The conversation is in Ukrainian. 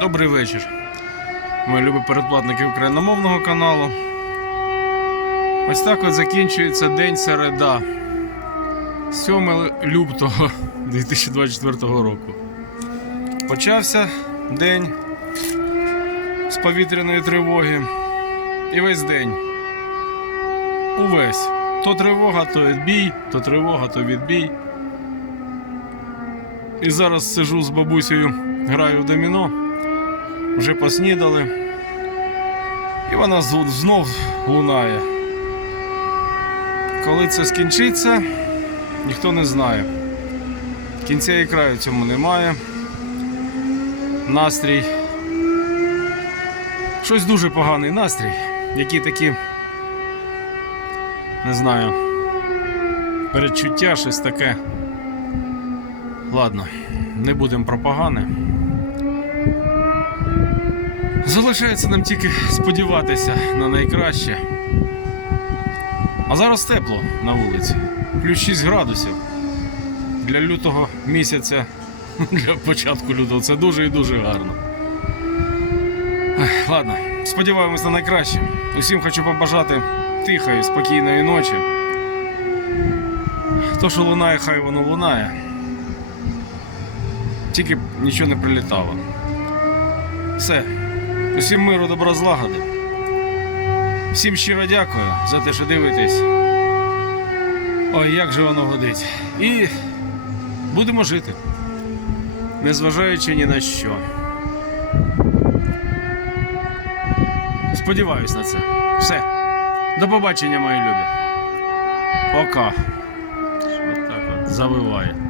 Добрий вечір. Мої любі передплатники україномовного каналу. Ось так от закінчується день середа. 7 лютого 2024 року. Почався день з повітряної тривоги. І весь день. Увесь. То тривога, то відбій, то тривога, то відбій. І зараз сижу з бабусею, граю в доміно, вже поснідали. І вона знов лунає. Коли це скінчиться, ніхто не знає. Кінця і краю цьому немає. Настрій. Щось дуже поганий настрій. Які такі, не знаю, передчуття, щось таке. Ладно, не будемо про погане. Залишається нам тільки сподіватися на найкраще. А зараз тепло на вулиці. Плюс 6 градусів. Для лютого місяця, для початку лютого, це дуже і дуже гарно. Ладно, сподіваємось на найкраще. Усім хочу побажати тихої, спокійної ночі. То, що лунає, хай воно лунає. Тільки нічого не прилітало. Все. Усім миру, добра злагоди. Всім щиро дякую за те, що дивитесь. Ой, як же воно годить. І будемо жити. Незважаючи ні на що. Сподіваюсь на це. Все. До побачення, мої любі. Пока. Що так от завиває.